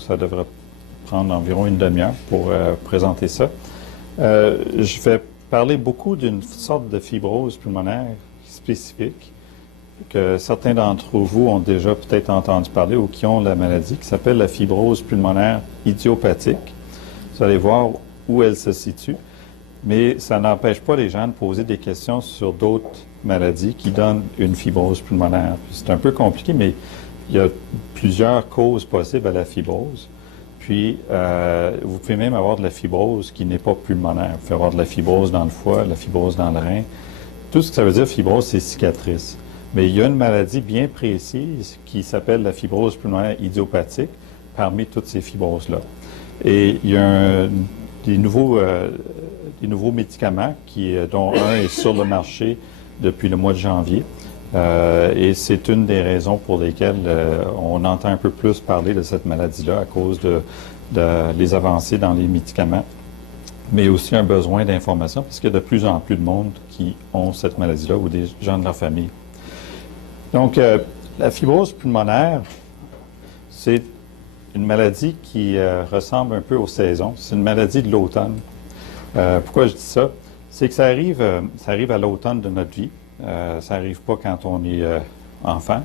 Ça devrait prendre environ une demi-heure pour présenter ça. Je vais parler beaucoup d'une sorte de fibrose pulmonaire spécifique que certains d'entre vous ont déjà peut-être entendu parler ou qui ont la maladie, qui s'appelle la fibrose pulmonaire idiopathique. Vous allez voir où elle se situe, mais ça n'empêche pas les gens de poser des questions sur d'autres maladies qui donnent une fibrose pulmonaire. C'est un peu compliqué, mais il y a plusieurs causes possibles à la fibrose. Puis, vous pouvez même avoir de la fibrose qui n'est pas pulmonaire. Vous pouvez avoir de la fibrose dans le foie, de la fibrose dans le rein. Tout ce que ça veut dire fibrose, c'est cicatrice. Mais il y a une maladie bien précise qui s'appelle la fibrose pulmonaire idiopathique parmi toutes ces fibroses-là. Et il y a des nouveaux médicaments dont un est sur le marché depuis le mois de janvier. Et c'est une des raisons pour lesquelles on entend un peu plus parler de cette maladie-là à cause des avancées dans les médicaments, mais aussi un besoin d'information parce qu'il y a de plus en plus de monde qui ont cette maladie-là ou des gens de leur famille. Donc, la fibrose pulmonaire, c'est une maladie qui ressemble un peu aux saisons. C'est une maladie de l'automne. Pourquoi je dis ça? C'est que ça arrive à l'automne de notre vie. Ça n'arrive pas quand on est enfant,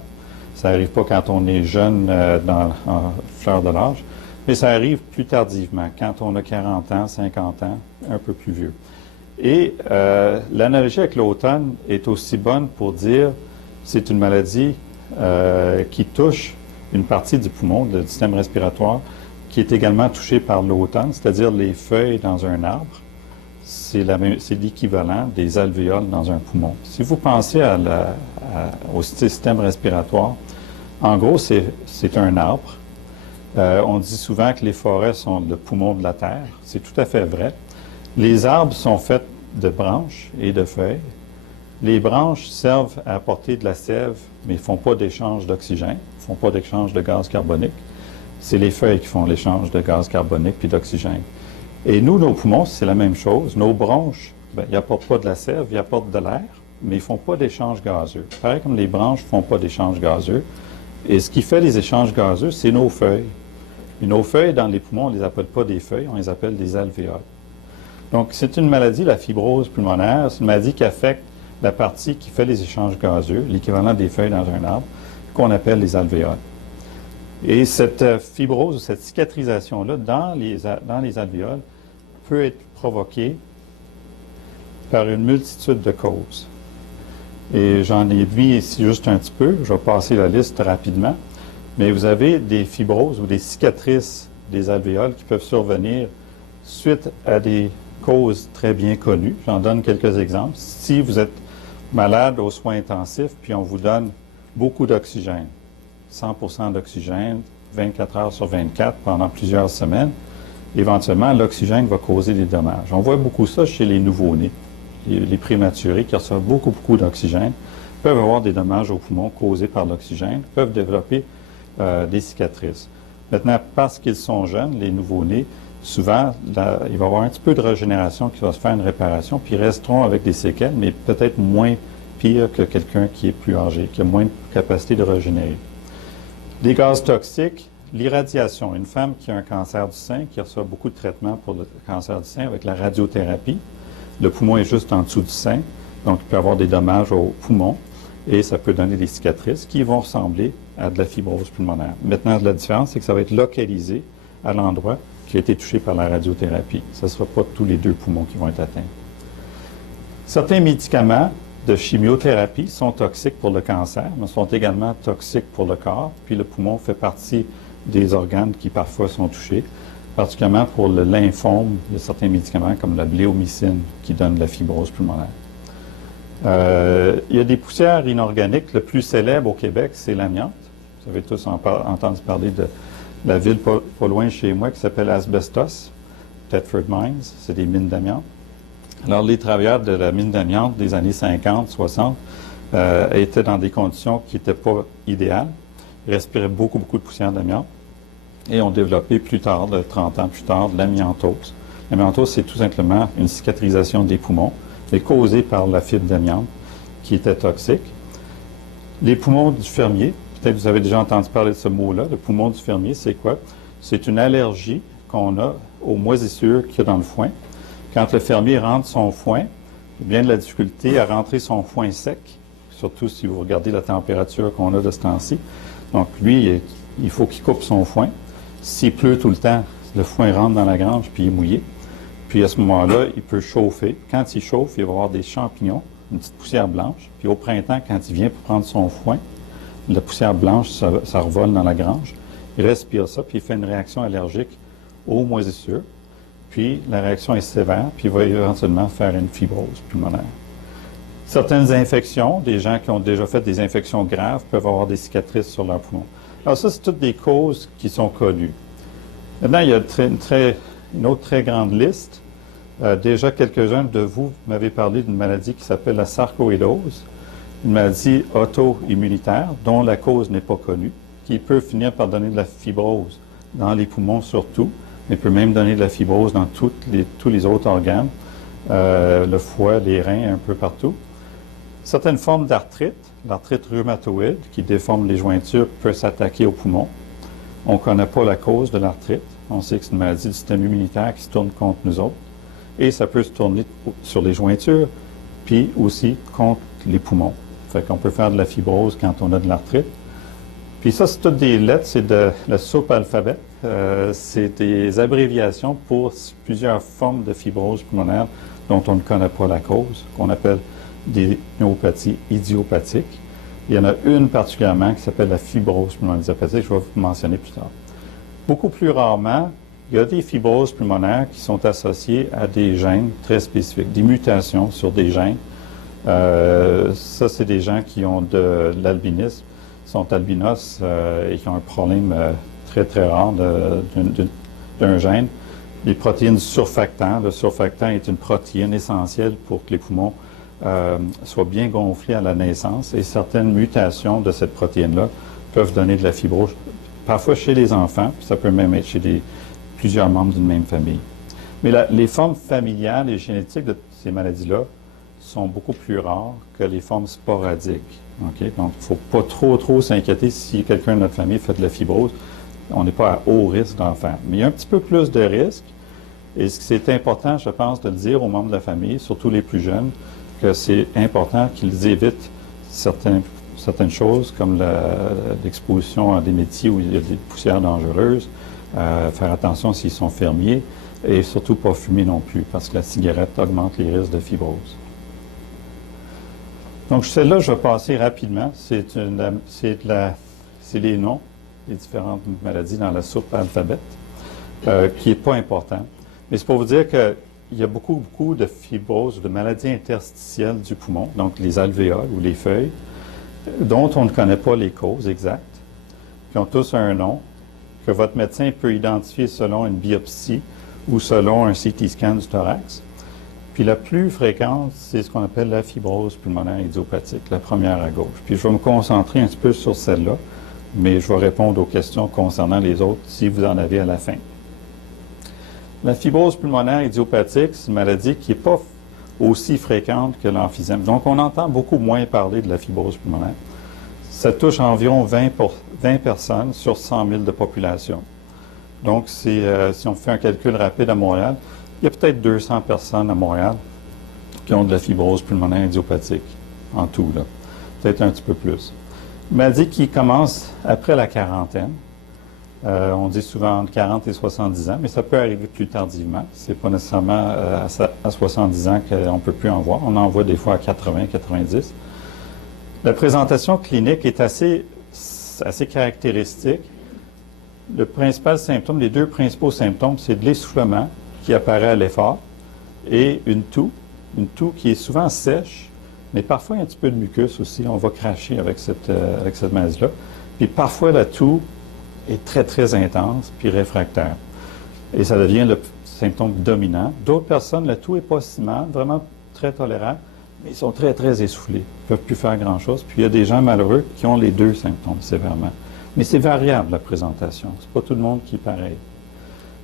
ça n'arrive pas quand on est jeune en fleur de l'âge, mais ça arrive plus tardivement, quand on a 40 ans, 50 ans, un peu plus vieux. Et l'analogie avec l'automne est aussi bonne pour dire c'est une maladie qui touche une partie du poumon, du système respiratoire, qui est également touchée par l'automne, c'est-à-dire les feuilles dans un arbre. C'est l'équivalent des alvéoles dans un poumon. Si vous pensez au système respiratoire, en gros, c'est un arbre. On dit souvent que les forêts sont le poumon de la Terre. C'est tout à fait vrai. Les arbres sont faits de branches et de feuilles. Les branches servent à apporter de la sève, mais ne font pas d'échange d'oxygène, ne font pas d'échange de gaz carbonique. C'est les feuilles qui font l'échange de gaz carbonique puis d'oxygène. Et nous, nos poumons, c'est la même chose. Nos bronches, ils n'apportent pas de la sève, ils apportent de l'air, mais ils ne font pas d'échange gazeux. Pareil comme les branches ne font pas d'échange gazeux. Et ce qui fait les échanges gazeux, c'est nos feuilles. Et nos feuilles, dans les poumons, on ne les appelle pas des feuilles, on les appelle des alvéoles. Donc, c'est une maladie, la fibrose pulmonaire, c'est une maladie qui affecte la partie qui fait les échanges gazeux, l'équivalent des feuilles dans un arbre, qu'on appelle les alvéoles. Et cette fibrose, cette cicatrisation-là dans les alvéoles peut être provoquée par une multitude de causes. Et j'en ai mis ici juste un petit peu, je vais passer la liste rapidement, mais vous avez des fibroses ou des cicatrices des alvéoles qui peuvent survenir suite à des causes très bien connues. J'en donne quelques exemples. Si vous êtes malade aux soins intensifs, puis on vous donne beaucoup d'oxygène, 100% d'oxygène, 24 heures sur 24 pendant plusieurs semaines, éventuellement, l'oxygène va causer des dommages. On voit beaucoup ça chez les nouveau-nés. Les prématurés qui reçoivent beaucoup d'oxygène peuvent avoir des dommages aux poumons causés par l'oxygène, peuvent développer des cicatrices. Maintenant, parce qu'ils sont jeunes, les nouveau-nés, souvent, il va y avoir un petit peu de régénération qui va se faire une réparation, puis ils resteront avec des séquelles, mais peut-être moins pire que quelqu'un qui est plus âgé, qui a moins de capacité de régénérer. Des gaz toxiques, l'irradiation. Une femme qui a un cancer du sein, qui reçoit beaucoup de traitements pour le cancer du sein avec la radiothérapie. Le poumon est juste en dessous du sein, donc il peut avoir des dommages au poumon et ça peut donner des cicatrices qui vont ressembler à de la fibrose pulmonaire. Maintenant, la différence, c'est que ça va être localisé à l'endroit qui a été touché par la radiothérapie. Ce ne sera pas tous les deux poumons qui vont être atteints. Certains médicaments de chimiothérapie sont toxiques pour le cancer, mais sont également toxiques pour le corps, puis le poumon fait partie des organes qui parfois sont touchés, particulièrement pour le lymphome. Il y a certains médicaments comme la bléomycine qui donnent la fibrose pulmonaire. Il y a des poussières inorganiques. Le plus célèbre au Québec, c'est l'amiante. Vous avez tous entendu parler de la ville pas loin de chez moi qui s'appelle Asbestos, Thetford Mines. C'est des mines d'amiante. Alors, les travailleurs de la mine d'amiante des années 50, 60 étaient dans des conditions qui n'étaient pas idéales. Ils respiraient beaucoup de poussière d'amiante et ont développé plus tard, 30 ans plus tard, de l'amiantose. L'amiantose, c'est tout simplement une cicatrisation des poumons, mais causée par la fibre d'amiante qui était toxique. Les poumons du fermier, peut-être vous avez déjà entendu parler de ce mot-là, le poumon du fermier, c'est quoi? c'est une allergie qu'on a aux moisissures qu'il y a dans le foin. Quand le fermier rentre son foin, il a bien de la difficulté à rentrer son foin sec, surtout si vous regardez la température qu'on a de ce temps-ci. Donc, lui, il faut qu'il coupe son foin. S'il pleut tout le temps, le foin rentre dans la grange puis il est mouillé. Puis à ce moment-là, il peut chauffer. Quand il chauffe, il va avoir des champignons, une petite poussière blanche. Puis au printemps, quand il vient pour prendre son foin, la poussière blanche, ça revole dans la grange. Il respire ça, puis il fait une réaction allergique aux moisissures. Puis la réaction est sévère, puis il va éventuellement faire une fibrose pulmonaire. Certaines infections, des gens qui ont déjà fait des infections graves, peuvent avoir des cicatrices sur leurs poumons. Alors ça, c'est toutes des causes qui sont connues. Maintenant, il y a une autre très grande liste. Déjà, quelques-uns de vous m'avez parlé d'une maladie qui s'appelle la sarcoïdose, une maladie auto-immunitaire dont la cause n'est pas connue, qui peut finir par donner de la fibrose dans les poumons surtout, mais peut même donner de la fibrose dans tous les autres organes, le foie, les reins, un peu partout. Certaines formes d'arthrite, l'arthrite rhumatoïde, qui déforme les jointures, peut s'attaquer aux poumons. On ne connaît pas la cause de l'arthrite. On sait que c'est une maladie du système immunitaire qui se tourne contre nous autres. Et ça peut se tourner sur les jointures, puis aussi contre les poumons. Fait qu'on peut faire de la fibrose quand on a de l'arthrite. Puis ça, c'est toutes des lettres, c'est de la soupe alphabet. C'est des abréviations pour plusieurs formes de fibrose pulmonaire dont on ne connaît pas la cause, qu'on appelle des myopathies idiopathiques. Il y en a une particulièrement qui s'appelle la fibrose pulmonaire idiopathique, je vais vous mentionner plus tard. Beaucoup plus rarement, il y a des fibroses pulmonaires qui sont associées à des gènes très spécifiques, des mutations sur des gènes. Ça, c'est des gens qui ont de l'albinisme, sont albinos et qui ont un problème très, très rare d'un gène. Les protéines surfactants. Le surfactant est une protéine essentielle pour que les poumons soient bien gonflés à la naissance et certaines mutations de cette protéine-là peuvent donner de la fibrose, parfois chez les enfants, puis ça peut même être chez plusieurs membres d'une même famille. Mais les formes familiales et génétiques de ces maladies-là sont beaucoup plus rares que les formes sporadiques. Okay? Donc, il ne faut pas trop s'inquiéter si quelqu'un de notre famille fait de la fibrose. On n'est pas à haut risque d'en faire. Mais il y a un petit peu plus de risques. Et c'est important, je pense, de le dire aux membres de la famille, surtout les plus jeunes, que c'est important qu'ils évitent certaines choses comme l'exposition à des métiers où il y a des poussières dangereuses, faire attention s'ils sont fermiers et surtout pas fumer non plus parce que la cigarette augmente les risques de fibrose. Donc celle-là, je vais passer rapidement. C'est les noms des différentes maladies dans la soupe alphabet, qui n'est pas important. Mais c'est pour vous dire qu'il y a beaucoup de fibrose, de maladies interstitielles du poumon, donc les alvéoles ou les feuilles, dont on ne connaît pas les causes exactes, qui ont tous un nom, que votre médecin peut identifier selon une biopsie ou selon un CT scan du thorax. Puis la plus fréquente, c'est ce qu'on appelle la fibrose pulmonaire idiopathique, la première à gauche. Puis je vais me concentrer un petit peu sur celle-là, mais je vais répondre aux questions concernant les autres si vous en avez à la fin. La fibrose pulmonaire idiopathique, c'est une maladie qui n'est pas aussi fréquente que l'emphysème. Donc, on entend beaucoup moins parler de la fibrose pulmonaire. Ça touche environ 20 personnes sur 100 000 de population. Donc, si on fait un calcul rapide à Montréal, il y a peut-être 200 personnes à Montréal qui ont de la fibrose pulmonaire idiopathique, en tout, là. Peut-être un petit peu plus. Une maladie qui commence après la quarantaine. On dit souvent entre 40 et 70 ans, mais ça peut arriver plus tardivement. C'est pas nécessairement à 70 ans qu'on ne peut plus en voir. On en voit des fois à 80, 90. La présentation clinique est assez caractéristique. Le principal symptôme, les deux principaux symptômes, c'est de l'essoufflement qui apparaît à l'effort et une toux qui est souvent sèche, mais parfois un petit peu de mucus aussi. On va cracher avec cette maladie-là. Puis parfois la toux est très, très intense, puis réfractaire. Et ça devient le symptôme dominant. D'autres personnes, la toux n'est pas si mal, vraiment très tolérable, mais ils sont très, très essoufflés. Ils ne peuvent plus faire grand-chose. Puis il y a des gens malheureux qui ont les deux symptômes sévèrement. Mais c'est variable, la présentation. C'est pas tout le monde qui est pareil.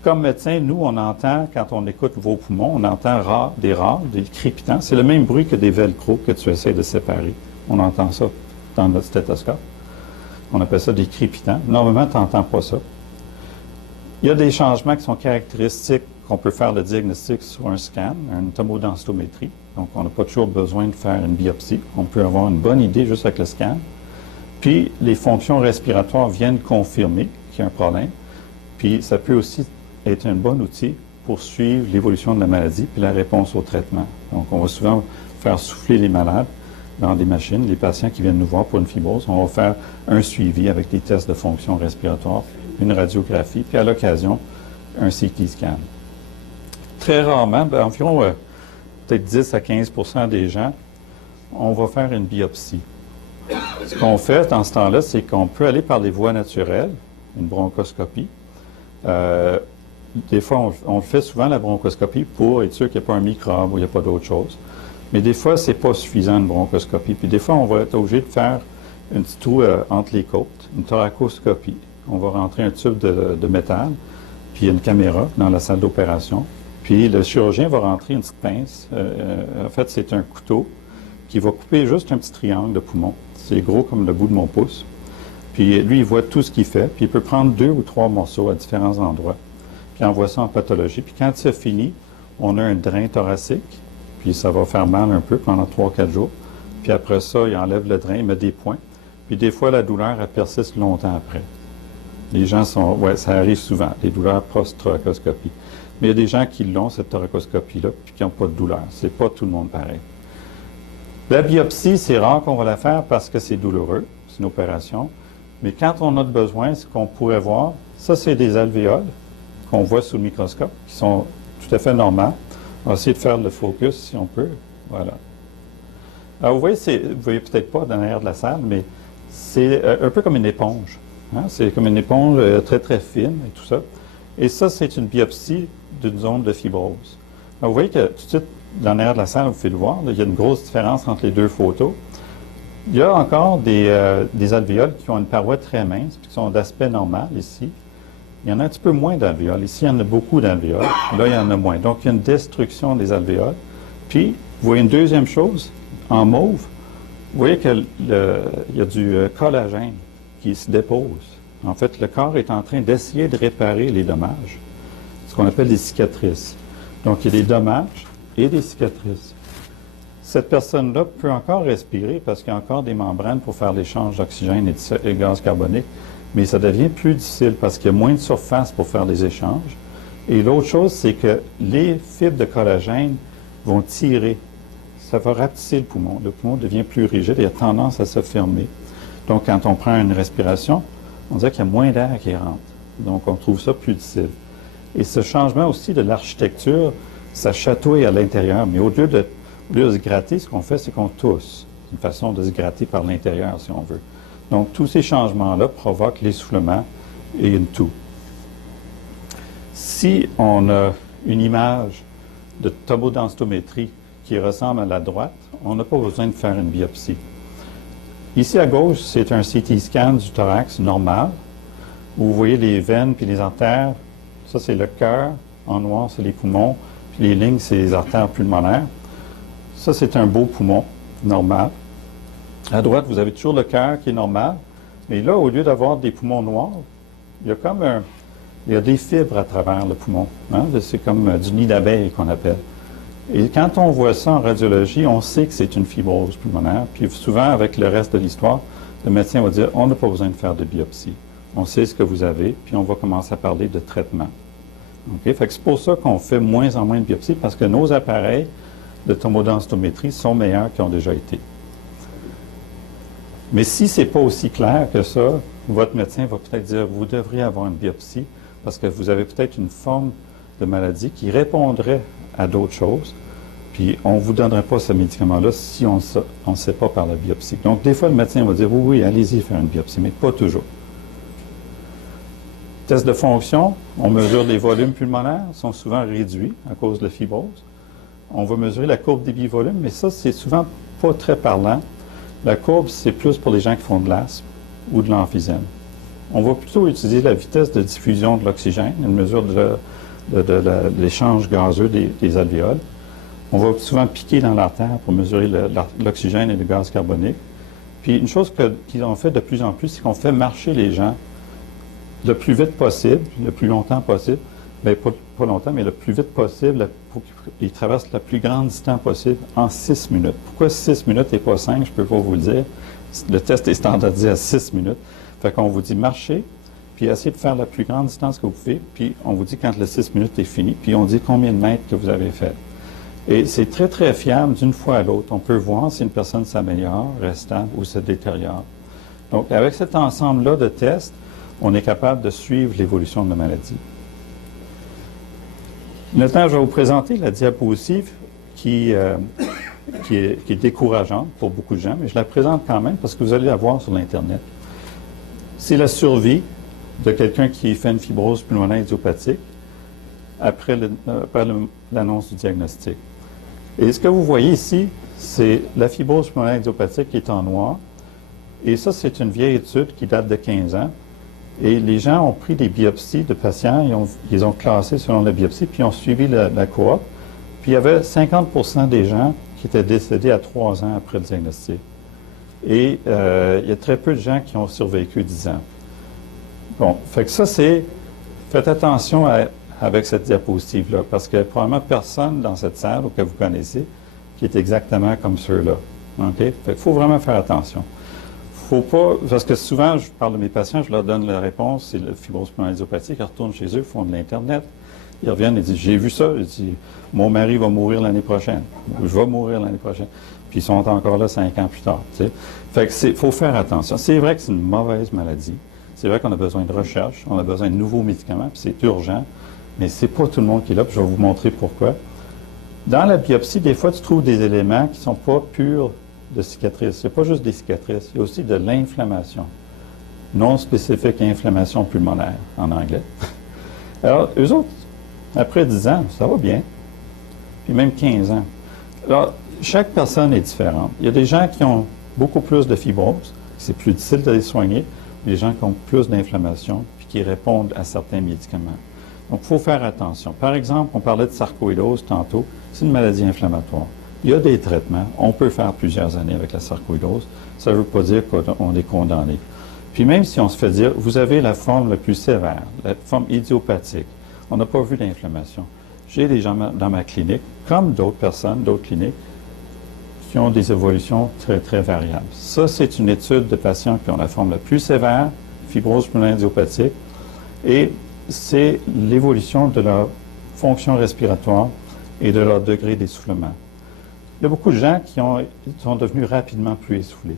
Comme médecin, nous, on entend, quand on écoute vos poumons, on entend des crépitants. C'est le même bruit que des velcro que tu essaies de séparer. On entend ça dans notre stéthoscope. On appelle ça des crépitants. Normalement, tu n'entends pas ça. Il y a des changements qui sont caractéristiques qu'on peut faire le diagnostic sur un scan, une tomodensitométrie. Donc, on n'a pas toujours besoin de faire une biopsie. On peut avoir une bonne idée juste avec le scan. Puis, les fonctions respiratoires viennent confirmer qu'il y a un problème. Puis, ça peut aussi être un bon outil pour suivre l'évolution de la maladie puis la réponse au traitement. Donc, on va souvent faire souffler les malades dans des machines, les patients qui viennent nous voir pour une fibrose. On va faire un suivi avec des tests de fonction respiratoire, une radiographie, puis à l'occasion, un CT scan. Très rarement, environ peut-être 10 à 15 des gens, on va faire une biopsie. Ce qu'on fait dans ce temps-là, c'est qu'on peut aller par les voies naturelles, une bronchoscopie. Des fois, on fait souvent la bronchoscopie pour être sûr qu'il n'y a pas un microbe ou il n'y a pas d'autre chose. Mais des fois, ce n'est pas suffisant une bronchoscopie. Puis des fois, on va être obligé de faire un petit trou entre les côtes, une thoracoscopie. On va rentrer un tube de métal, puis une caméra dans la salle d'opération. Puis le chirurgien va rentrer une petite pince. En fait, c'est un couteau qui va couper juste un petit triangle de poumon. C'est gros comme le bout de mon pouce. Puis lui, il voit tout ce qu'il fait. Puis il peut prendre 2 ou 3 morceaux à différents endroits. Puis envoie ça en pathologie. Puis quand c'est fini, on a un drain thoracique. Puis ça va faire mal un peu pendant 3-4 jours. Puis après ça, il enlève le drain, il met des points. Puis des fois, la douleur, elle persiste longtemps après. Les gens sont... Oui, ça arrive souvent, les douleurs post-thoracoscopie. Mais il y a des gens qui l'ont, cette thoracoscopie-là, puis qui n'ont pas de douleur. C'est pas tout le monde pareil. La biopsie, c'est rare qu'on va la faire parce que c'est douloureux. C'est une opération. Mais quand on a besoin, ce qu'on pourrait voir, ça, c'est des alvéoles qu'on voit sous le microscope, qui sont tout à fait normales. On va essayer de faire le focus, si on peut. Voilà. Alors, vous voyez peut-être pas dans l'arrière de la salle, mais c'est un peu comme une éponge. Hein? C'est comme une éponge très, très fine et tout ça. Et ça, c'est une biopsie d'une zone de fibrose. Alors, vous voyez que tout de suite, dans l'arrière de la salle, vous pouvez le voir, là, il y a une grosse différence entre les deux photos. Il y a encore des alvéoles qui ont une paroi très mince, puis qui sont d'aspect normal ici. Il y en a un petit peu moins d'alvéoles. Ici, il y en a beaucoup d'alvéoles. Là, il y en a moins. Donc, il y a une destruction des alvéoles. Puis, vous voyez une deuxième chose, en mauve, vous voyez qu'il y a du collagène qui se dépose. En fait, le corps est en train d'essayer de réparer les dommages, ce qu'on appelle des cicatrices. Donc, il y a des dommages et des cicatrices. Cette personne-là peut encore respirer parce qu'il y a encore des membranes pour faire l'échange d'oxygène et de gaz carbonique, mais ça devient plus difficile parce qu'il y a moins de surface pour faire les échanges. Et l'autre chose, c'est que les fibres de collagène vont tirer. Ça va rapetisser le poumon. Le poumon devient plus rigide et a tendance à se fermer. Donc, quand on prend une respiration, on dirait qu'il y a moins d'air qui rentre. Donc, on trouve ça plus difficile. Et ce changement aussi de l'architecture, ça chatouille à l'intérieur. Mais au lieu de se gratter, ce qu'on fait, c'est qu'on tousse. C'est une façon de se gratter par l'intérieur, si on veut. Donc, tous ces changements-là provoquent l'essoufflement et une toux. Si on a une image de tomodensitométrie qui ressemble à la droite, on n'a pas besoin de faire une biopsie. Ici à gauche, c'est un CT scan du thorax normal, où vous voyez les veines puis les artères. Ça, c'est le cœur. En noir, c'est les poumons. Puis les lignes, c'est les artères pulmonaires. Ça, c'est un beau poumon normal. À droite, vous avez toujours le cœur qui est normal. Mais là, au lieu d'avoir des poumons noirs, il y a des fibres à travers le poumon. Hein? C'est comme du nid d'abeille qu'on appelle. Et quand on voit ça en radiologie, on sait que c'est une fibrose pulmonaire. Puis souvent, avec le reste de l'histoire, le médecin va dire, on n'a pas besoin de faire de biopsie. On sait ce que vous avez, puis on va commencer à parler de traitement. Okay? Fait que c'est pour ça qu'on fait moins en moins de biopsies, parce que nos appareils de tomodensitométrie sont meilleurs qu'ils ont déjà été. Mais si ce n'est pas aussi clair que ça, votre médecin va peut-être dire, vous devriez avoir une biopsie, parce que vous avez peut-être une forme de maladie qui répondrait à d'autres choses, puis on ne vous donnerait pas ce médicament-là si on ne sait pas par la biopsie. Donc, des fois, le médecin va dire, oui, allez-y faire une biopsie, mais pas toujours. Test de fonction, on mesure les volumes pulmonaires, sont souvent réduits à cause de la fibrose. On va mesurer la courbe débit-volume, mais ça, c'est souvent pas très parlant. La courbe, c'est plus pour les gens qui font de l'asthme ou de l'emphysème. On va plutôt utiliser la vitesse de diffusion de l'oxygène, une mesure de l'échange gazeux des alvéoles. On va souvent piquer dans l'artère pour mesurer l'oxygène et le gaz carbonique. Puis une chose qu'ils ont fait de plus en plus, c'est qu'on fait marcher les gens le plus vite possible, le plus longtemps possible, bien, pas longtemps, mais le plus vite possible pour qu'il traverse la plus grande distance possible en 6 minutes. Pourquoi 6 minutes et pas 5, je ne peux pas vous le dire. Le test est standardisé à 6 minutes. Fait qu'on vous dit marcher, puis essayez de faire la plus grande distance que vous pouvez, puis on vous dit quand le 6 minutes est fini, puis on dit combien de mètres que vous avez fait. Et c'est très, très fiable d'une fois à l'autre. On peut voir si une personne s'améliore, reste stable ou se détériore. Donc, avec cet ensemble-là de tests, on est capable de suivre l'évolution de la maladie. Maintenant, je vais vous présenter la diapositive qui est décourageante pour beaucoup de gens, mais je la présente quand même parce que vous allez la voir sur l'Internet. C'est la survie de quelqu'un qui fait une fibrose pulmonaire idiopathique après l'annonce du diagnostic. Et ce que vous voyez ici, c'est la fibrose pulmonaire idiopathique qui est en noir. Et ça, c'est une vieille étude qui date de 15 ans. Et les gens ont pris des biopsies de patients, ils ont classé selon la biopsie, puis ils ont suivi la cohorte. Puis il y avait 50% des gens qui étaient décédés à 3 ans après le diagnostic. Et il y a très peu de gens qui ont survécu 10 ans. Bon, fait que ça, c'est... Faites attention avec cette diapositive-là, parce qu'il n'y a probablement personne dans cette salle, ou que vous connaissez, qui est exactement comme ceux-là. OK? Fait qu'il faut vraiment faire attention. Faut pas, parce que souvent, je parle de mes patients, je leur donne la réponse, c'est le fibrose pulmonaire idiopathique, ils retournent chez eux, ils font de l'Internet, ils reviennent et disent, j'ai vu ça, ils disent, mon mari va mourir l'année prochaine, ou je vais mourir l'année prochaine, puis ils sont encore là 5 ans plus tard, tu sais. Fait que faut faire attention. C'est vrai que c'est une mauvaise maladie, c'est vrai qu'on a besoin de recherche, on a besoin de nouveaux médicaments, puis c'est urgent, mais c'est pas tout le monde qui est là, puis je vais vous montrer pourquoi. Dans la biopsie, des fois, tu trouves des éléments qui ne sont pas purs de cicatrices. Ce n'est pas juste des cicatrices, il y a aussi de l'inflammation. Non spécifique inflammation pulmonaire, en anglais. Alors, eux autres, après 10 ans, ça va bien. Puis même 15 ans. Alors, chaque personne est différente. Il y a des gens qui ont beaucoup plus de fibrose, c'est plus difficile de les soigner. Des gens qui ont plus d'inflammation, puis qui répondent à certains médicaments. Donc, il faut faire attention. Par exemple, on parlait de sarcoïdose tantôt. C'est une maladie inflammatoire. Il y a des traitements. On peut faire plusieurs années avec la sarcoïdose. Ça ne veut pas dire qu'on est condamné. Puis même si on se fait dire, vous avez la forme la plus sévère, la forme idiopathique, on n'a pas vu d'inflammation. J'ai des gens dans ma clinique, comme d'autres personnes, d'autres cliniques, qui ont des évolutions très, très variables. Ça, c'est une étude de patients qui ont la forme la plus sévère, fibrose pulmonaire idiopathique, et c'est l'évolution de leur fonction respiratoire et de leur degré d'essoufflement. Il y a beaucoup de gens qui sont devenus rapidement plus essoufflés.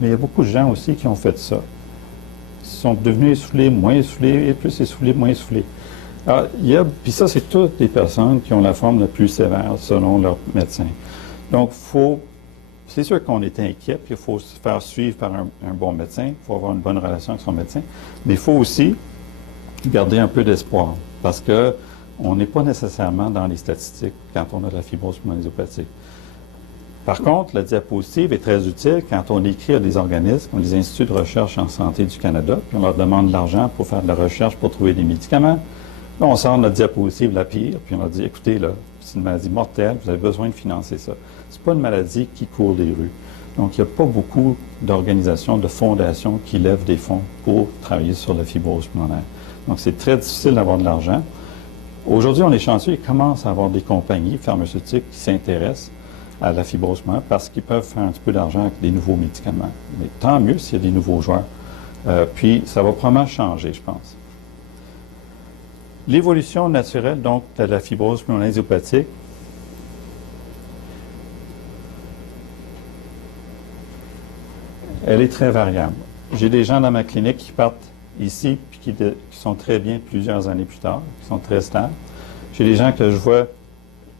Mais il y a beaucoup de gens aussi qui ont fait ça. Ils sont devenus essoufflés, moins essoufflés, et plus essoufflés, moins essoufflés. Alors, puis ça, c'est toutes des personnes qui ont la forme la plus sévère selon leur médecin. Donc, c'est sûr qu'on est inquiet, puis il faut se faire suivre par un bon médecin, il faut avoir une bonne relation avec son médecin, mais il faut aussi garder un peu d'espoir, parce qu'on n'est pas nécessairement dans les statistiques quand on a de la fibrose pulmonaire idiopathique. Par contre, la diapositive est très utile quand on écrit à des organismes, comme les instituts de recherche en santé du Canada, puis on leur demande de l'argent pour faire de la recherche pour trouver des médicaments. Là, on sort notre diapositive la pire, puis on leur dit, écoutez, là, c'est une maladie mortelle, vous avez besoin de financer ça. Ce n'est pas une maladie qui court des rues. Donc, il n'y a pas beaucoup d'organisations, de fondations qui lèvent des fonds pour travailler sur la fibrose pulmonaire. Donc, c'est très difficile d'avoir de l'argent. Aujourd'hui, on est chanceux, il commence à avoir des compagnies pharmaceutiques qui s'intéressent à la fibrose pulmonaire parce qu'ils peuvent faire un petit peu d'argent avec des nouveaux médicaments. Mais tant mieux s'il y a des nouveaux joueurs. Puis, ça va probablement changer, je pense. L'évolution naturelle, donc, de la fibrose pulmonaire idiopathique, elle est très variable. J'ai des gens dans ma clinique qui partent ici puis qui sont très bien plusieurs années plus tard, qui sont très stables. J'ai des gens que je vois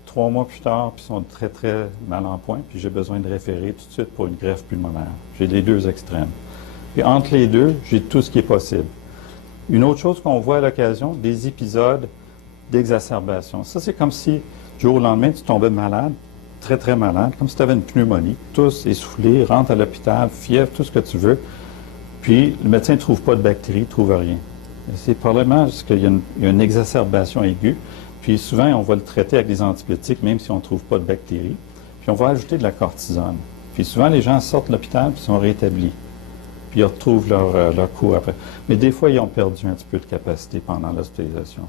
3 mois plus tard puis sont très, très mal en point, puis j'ai besoin de référer tout de suite pour une greffe pulmonaire. J'ai les deux extrêmes. Et entre les deux, j'ai tout ce qui est possible. Une autre chose qu'on voit à l'occasion, des épisodes d'exacerbation. Ça, c'est comme si, du jour au lendemain, tu tombais malade, très, très malade, comme si tu avais une pneumonie, tous essoufflés, rentre à l'hôpital, fièvre, tout ce que tu veux. Puis, le médecin ne trouve pas de bactéries, ne trouve rien. C'est probablement parce qu'il y a une exacerbation aiguë. Puis, souvent, on va le traiter avec des antibiotiques, même si on ne trouve pas de bactéries. Puis, on va ajouter de la cortisone. Puis, souvent, les gens sortent de l'hôpital et sont rétablis. puis ils retrouvent leur cours après. Mais des fois, ils ont perdu un petit peu de capacité pendant l'hospitalisation.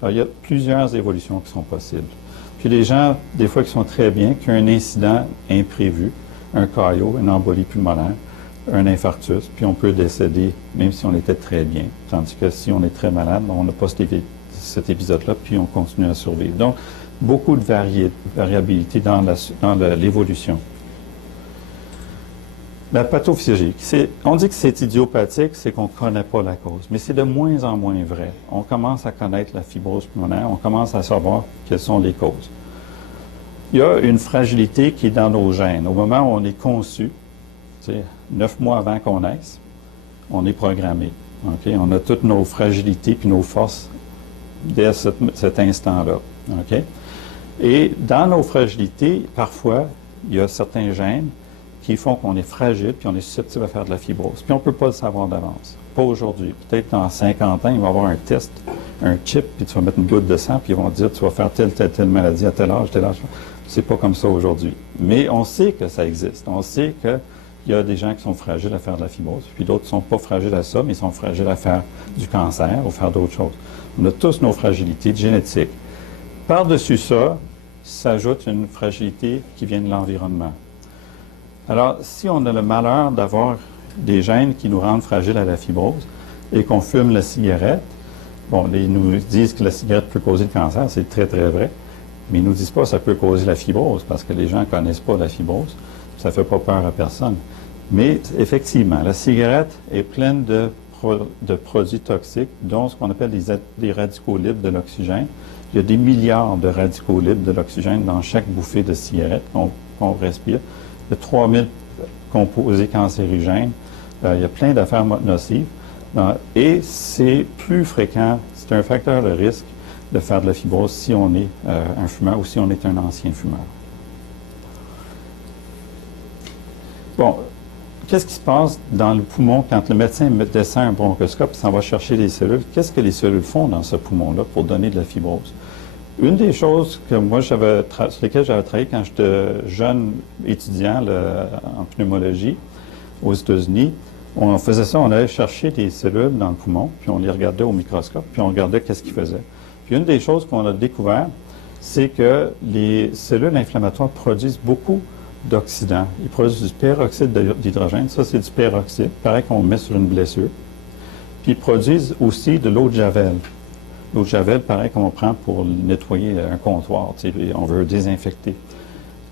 Alors, il y a plusieurs évolutions qui sont possibles. Puis les gens, des fois, qui sont très bien, qui ont un incident imprévu, un caillot, une embolie pulmonaire, un infarctus, puis on peut décéder même si on était très bien. Tandis que si on est très malade, on n'a pas cet épisode-là, puis on continue à survivre. Donc, beaucoup de variabilité dans l'évolution. La pathophysiologie, on dit que c'est idiopathique, c'est qu'on ne connaît pas la cause, mais c'est de moins en moins vrai. On commence à connaître la fibrose pulmonaire, on commence à savoir quelles sont les causes. Il y a une fragilité qui est dans nos gènes. Au moment où on est conçu, 9 mois avant qu'on naisse, on est programmé. Okay? On a toutes nos fragilités puis nos forces dès cet instant-là. Okay? Et dans nos fragilités, parfois, il y a certains gènes qui font qu'on est fragile puis on est susceptible à faire de la fibrose. Puis on ne peut pas le savoir d'avance. Pas aujourd'hui. Peut-être dans 50 ans, il va y avoir un test, un chip, puis tu vas mettre une goutte de sang, puis ils vont te dire tu vas faire telle maladie à tel âge, tel âge. C'est pas comme ça aujourd'hui. Mais on sait que ça existe. On sait qu'il y a des gens qui sont fragiles à faire de la fibrose, puis d'autres ne sont pas fragiles à ça, mais ils sont fragiles à faire du cancer ou faire d'autres choses. On a tous nos fragilités génétiques. Par-dessus ça, s'ajoute une fragilité qui vient de l'environnement. Alors, si on a le malheur d'avoir des gènes qui nous rendent fragiles à la fibrose et qu'on fume la cigarette, bon, ils nous disent que la cigarette peut causer le cancer, c'est très, très vrai, mais ils ne nous disent pas que ça peut causer la fibrose parce que les gens ne connaissent pas la fibrose. Ça ne fait pas peur à personne. Mais effectivement, la cigarette est pleine de produits toxiques, dont ce qu'on appelle des radicaux libres de l'oxygène. Il y a des milliards de radicaux libres de l'oxygène dans chaque bouffée de cigarette qu'on respire. Il y a 3000 composés cancérigènes. Il y a plein d'affaires nocives. Et c'est plus fréquent, c'est un facteur de risque de faire de la fibrose si on est un fumeur ou si on est un ancien fumeur. Bon, qu'est-ce qui se passe dans le poumon quand le médecin descend un bronchoscope et s'en va chercher les cellules? Qu'est-ce que les cellules font dans ce poumon-là pour donner de la fibrose? Une des choses que moi, sur lesquelles j'avais travaillé quand j'étais jeune étudiant en pneumologie aux États-Unis, on faisait ça, on allait chercher des cellules dans le poumon, puis on les regardait au microscope, puis on regardait qu'est-ce qu'ils faisaient. Puis une des choses qu'on a découvert, c'est que les cellules inflammatoires produisent beaucoup d'oxydants. Ils produisent du peroxyde d'hydrogène. Ça, c'est du peroxyde, pareil qu'on met sur une blessure. Puis ils produisent aussi de l'eau de Javel. L'eau de Javel, pareil qu'on prend pour nettoyer un comptoir. On veut désinfecter.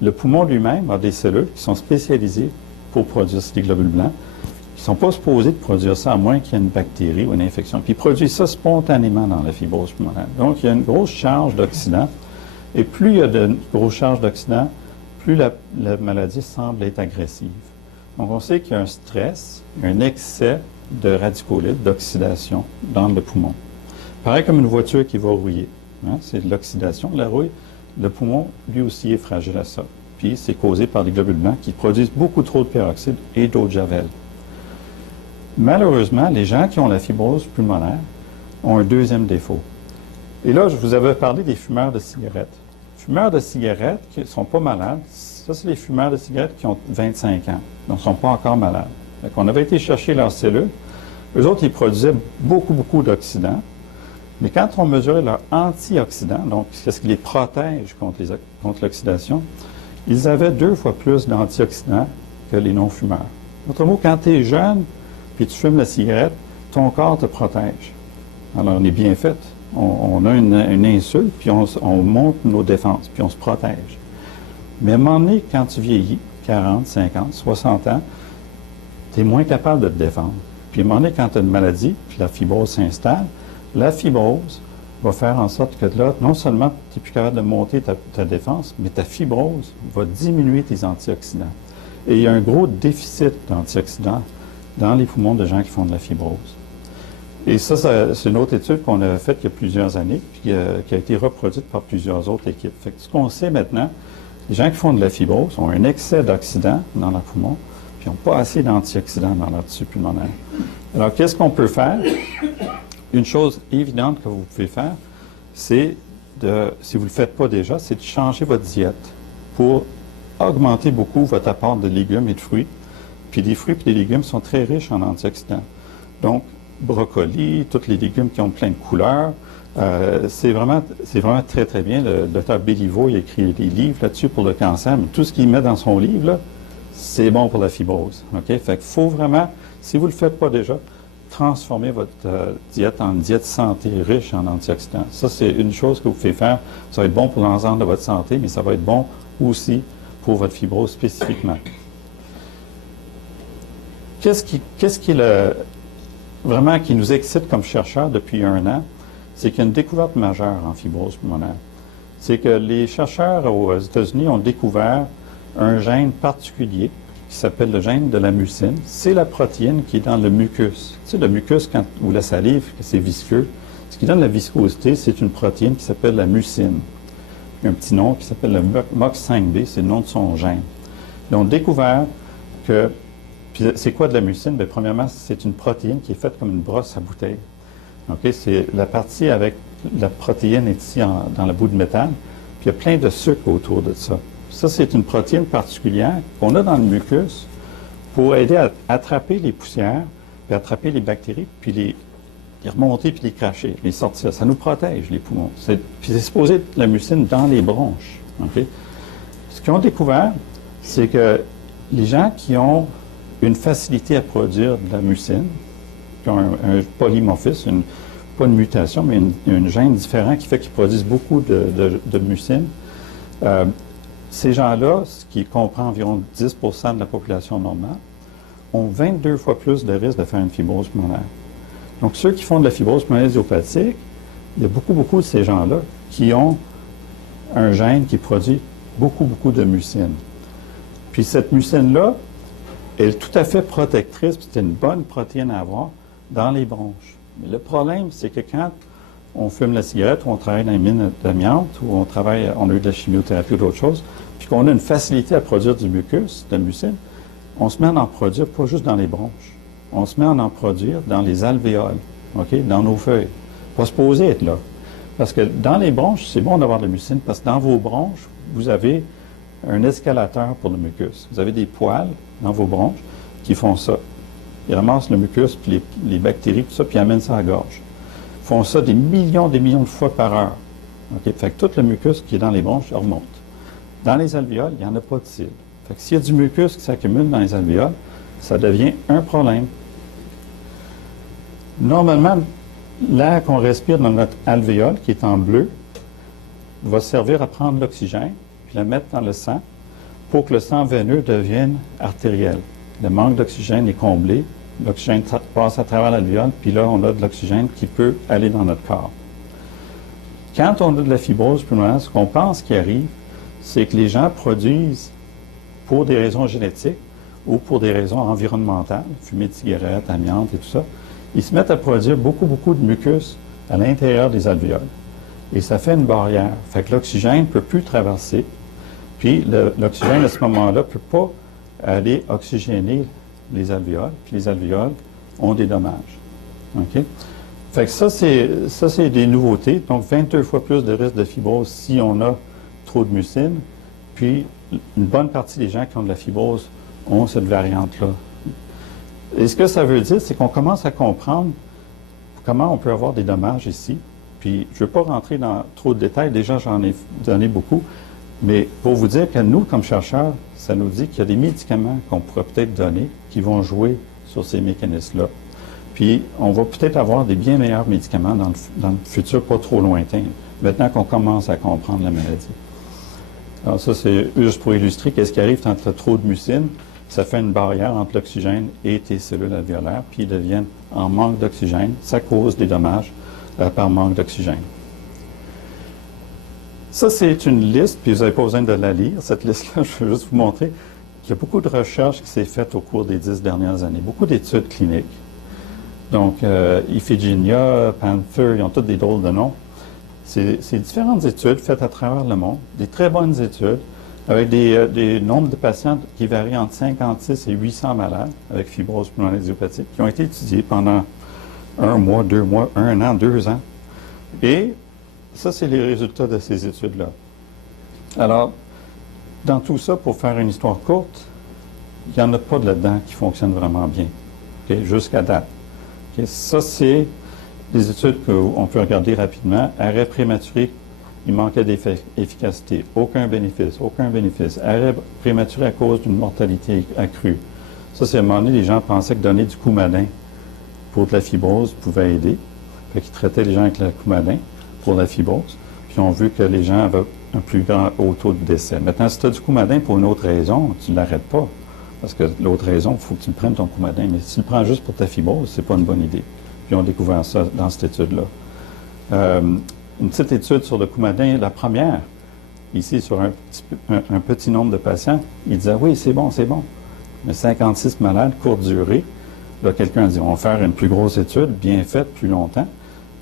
Le poumon lui-même a des cellules qui sont spécialisées pour produire des globules blancs. Ils ne sont pas supposés de produire ça à moins qu'il y ait une bactérie ou une infection. Puis ils produisent ça spontanément dans la fibrose pulmonaire. Donc, il y a une grosse charge d'oxydants. Et plus il y a de grosses charges d'oxydants, plus la maladie semble être agressive. Donc, on sait qu'il y a un stress, un excès de radicaux libres, d'oxydation dans le poumon. Pareil comme une voiture qui va rouiller. Hein? C'est de l'oxydation de la rouille. Le poumon, lui aussi, est fragile à ça. Puis, c'est causé par des globules blancs qui produisent beaucoup trop de peroxyde et d'eau de Javel. Malheureusement, les gens qui ont la fibrose pulmonaire ont un deuxième défaut. Et là, je vous avais parlé des fumeurs de cigarettes. Fumeurs de cigarettes qui ne sont pas malades, ça, c'est les fumeurs de cigarettes qui ont 25 ans, donc ne sont pas encore malades. Donc, on avait été chercher leurs cellules. Eux autres, ils produisaient beaucoup, beaucoup d'oxydants. Mais quand on mesurait leur antioxydants, donc qu'est-ce qui les protège contre l'oxydation, ils avaient 2 fois plus d'antioxydants que les non-fumeurs. Autre mot, quand tu es jeune puis tu fumes la cigarette, ton corps te protège. Alors, on est bien fait. On a une insulte, puis on monte nos défenses, puis on se protège. Mais à un moment donné, quand tu vieillis, 40, 50, 60 ans, tu es moins capable de te défendre. Puis à un moment donné, quand tu as une maladie, puis la fibrose s'installe, la fibrose va faire en sorte que là, non seulement tu n'es plus capable de monter ta défense, mais ta fibrose va diminuer tes antioxydants. Et il y a un gros déficit d'antioxydants dans les poumons de gens qui font de la fibrose. Et ça c'est une autre étude qu'on avait faite il y a plusieurs années, puis qui a été reproduite par plusieurs autres équipes. Fait que ce qu'on sait maintenant, les gens qui font de la fibrose ont un excès d'oxydants dans leur poumon, puis n'ont pas assez d'antioxydants dans leur tissu pulmonaire. Alors, qu'est-ce qu'on peut faire? Une chose évidente que vous pouvez faire, c'est si vous ne le faites pas déjà, c'est de changer votre diète pour augmenter beaucoup votre apport de légumes et de fruits Puis les fruits et les légumes sont très riches en antioxydants. Donc, brocoli, tous les légumes qui ont plein de couleurs, c'est vraiment très, très bien. Le docteur Béliveau, il a écrit des livres là-dessus pour le cancer, mais tout ce qu'il met dans son livre, là, c'est bon pour la fibrose. OK? Fait qu'il faut vraiment, si vous ne le faites pas déjà, transformer votre diète en diète santé riche en antioxydants. Ça, c'est une chose que vous pouvez faire. Ça va être bon pour l'ensemble de votre santé, mais ça va être bon aussi pour votre fibrose spécifiquement. Qu'est-ce qui est vraiment qui nous excite comme chercheurs depuis 1 an? C'est qu'il y a une découverte majeure en fibrose pulmonaire. C'est que les chercheurs aux États-Unis ont découvert un gène particulier qui s'appelle le gène de la mucine. C'est la protéine qui est dans le mucus. Tu sais, le mucus, ou la salive, c'est visqueux. Ce qui donne la viscosité, c'est une protéine qui s'appelle la mucine. Il y a un petit nom qui s'appelle le MOX5B, c'est le nom de son gène. Ils ont découvert que, puis c'est quoi de la mucine? Bien, premièrement, c'est une protéine qui est faite comme une brosse à bouteille. Okay? C'est la partie avec la protéine est ici dans la boue de métal, puis il y a plein de sucre autour de ça. Ça, c'est une protéine particulière qu'on a dans le mucus pour aider à attraper les poussières, puis attraper les bactéries, puis les remonter, puis les cracher, les sortir. Ça nous protège, les poumons. Puis c'est supposé être la mucine dans les bronches. Okay? Ce qu'ils ont découvert, c'est que les gens qui ont une facilité à produire de la mucine, qui ont un polymorphisme, pas une mutation, mais une gène différent qui fait qu'ils produisent beaucoup de mucine, ces gens-là, ce qui comprend environ 10 de la population normale, ont 22 fois plus de risque de faire une fibrose pulmonaire. Donc, ceux qui font de la fibrose pulmonaire idiopathique, il y a beaucoup de ces gens-là qui ont un gène qui produit beaucoup de mucine. Puis cette mucine-là, elle est tout à fait protectrice, puis c'est une bonne protéine à avoir dans les bronches. Mais le problème, c'est que quand on fume la cigarette, ou on travaille dans les mines d'amiante, ou on a eu de la chimiothérapie ou d'autres choses, puis qu'on a une facilité à produire du mucus, de la mucine, on se met à en produire pas juste dans les bronches. On se met à en produire dans les alvéoles, OK, dans nos feuilles. Pas supposé être là. Parce que dans les bronches, c'est bon d'avoir de la mucine, parce que dans vos bronches, vous avez un escalateur pour le mucus. Vous avez des poils dans vos bronches qui font ça. Ils ramassent le mucus, puis les bactéries, tout ça, puis ils amènent ça à la gorge. Ils font ça des millions de fois par heure. OK? Fait que tout le mucus qui est dans les bronches remonte. Dans les alvéoles, il n'y en a pas de cils. Fait que s'il y a du mucus qui s'accumule dans les alvéoles, ça devient un problème. Normalement, l'air qu'on respire dans notre alvéole, qui est en bleu, va servir à prendre l'oxygène, puis la mettre dans le sang, pour que le sang veineux devienne artériel. Le manque d'oxygène est comblé, l'oxygène passe à travers l'alvéole, puis là, on a de l'oxygène qui peut aller dans notre corps. Quand on a de la fibrose pulmonaire, ce qu'on pense qui arrive, c'est que les gens produisent, pour des raisons génétiques ou pour des raisons environnementales, fumer de cigarettes, amiante et tout ça, ils se mettent à produire beaucoup de mucus à l'intérieur des alvéoles. Et ça fait une barrière. Fait que l'oxygène ne peut plus traverser. Puis l'oxygène, à ce moment-là, ne peut pas aller oxygéner les alvéoles. Puis les alvéoles ont des dommages. OK? Fait que ça, c'est des nouveautés. Donc, 22 fois plus de risque de fibrose si on a trop de mucine. Puis, une bonne partie des gens qui ont de la fibrose ont cette variante-là. Et ce que ça veut dire, c'est qu'on commence à comprendre comment on peut avoir des dommages ici. Puis, je ne veux pas rentrer dans trop de détails. Déjà, j'en ai donné beaucoup. Mais pour vous dire que nous, comme chercheurs, ça nous dit qu'il y a des médicaments qu'on pourrait peut-être donner qui vont jouer sur ces mécanismes-là. Puis, on va peut-être avoir des bien meilleurs médicaments dans le futur pas trop lointain, maintenant qu'on commence à comprendre la maladie. Alors ça, c'est juste pour illustrer qu'est-ce qui arrive quand tu as trop de mucine. Ça fait une barrière entre l'oxygène et tes cellules alvéolaires, puis ils deviennent en manque d'oxygène. Ça cause des dommages par manque d'oxygène. Ça, c'est une liste, puis vous n'avez pas besoin de la lire, cette liste-là. Je veux juste vous montrer qu'il y a beaucoup de recherches qui s'est faites au cours des 10 dernières années, beaucoup d'études cliniques. Donc, Iphigenia, Panther, ils ont tous des drôles de noms. C'est différentes études faites à travers le monde, des très bonnes études, avec des nombres de patients qui varient entre 56 et 800 malades avec fibrose pulmonaire idiopathique, qui ont été étudiés pendant 1 mois, 2 mois, 1 an, 2 ans. Et ça, c'est les résultats de ces études-là. Alors, dans tout ça, pour faire une histoire courte, il n'y en a pas de là-dedans qui fonctionne vraiment bien, okay, jusqu'à date. Okay, ça, c'est des études qu'on peut regarder rapidement. Arrêt prématuré, il manquait d'efficacité. Aucun bénéfice, aucun bénéfice. Arrêt prématuré à cause d'une mortalité accrue. Ça, c'est à un moment donné, les gens pensaient que donner du Coumadin pour de la fibrose pouvait aider. Fait qu'ils traitaient les gens avec le Coumadin pour la fibrose. Puis ils ont vu que les gens avaient un plus grand haut taux de décès. Maintenant, si tu as du Coumadin pour une autre raison, tu ne l'arrêtes pas. Parce que l'autre raison, il faut que tu prennes ton Coumadin. Mais si tu le prends juste pour ta fibrose, c'est pas une bonne idée. Puis ils ont découvert ça dans cette étude-là. Une petite étude sur le Coumadin, la première, ici sur un petit nombre de patients, ils disaient oui, c'est bon, c'est bon. Mais 56 malades, courte durée. Là, quelqu'un a dit on va faire une plus grosse étude, bien faite, plus longtemps.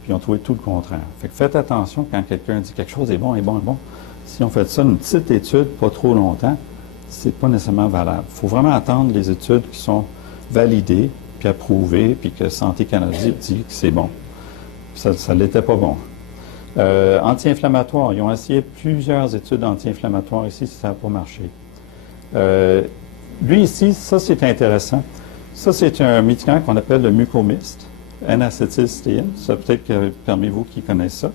Puis ils ont trouvé tout le contraire. Fait que faites attention quand quelqu'un dit quelque chose est bon, est bon, est bon. Si on fait ça, une petite étude, pas trop longtemps, c'est pas nécessairement valable. Il faut vraiment attendre les études qui sont validées, puis approuvées, puis que Santé Canada dit que c'est bon. Ça ne l'était pas bon. Anti-inflammatoire. Ils ont essayé plusieurs études anti-inflammatoires ici, ça n'a pas marché. Lui ici, ça c'est intéressant. Ça c'est un médicament qu'on appelle le mucomyst, N-acétylcystéine. Ça peut-être que parmi vous qui connaissent ça.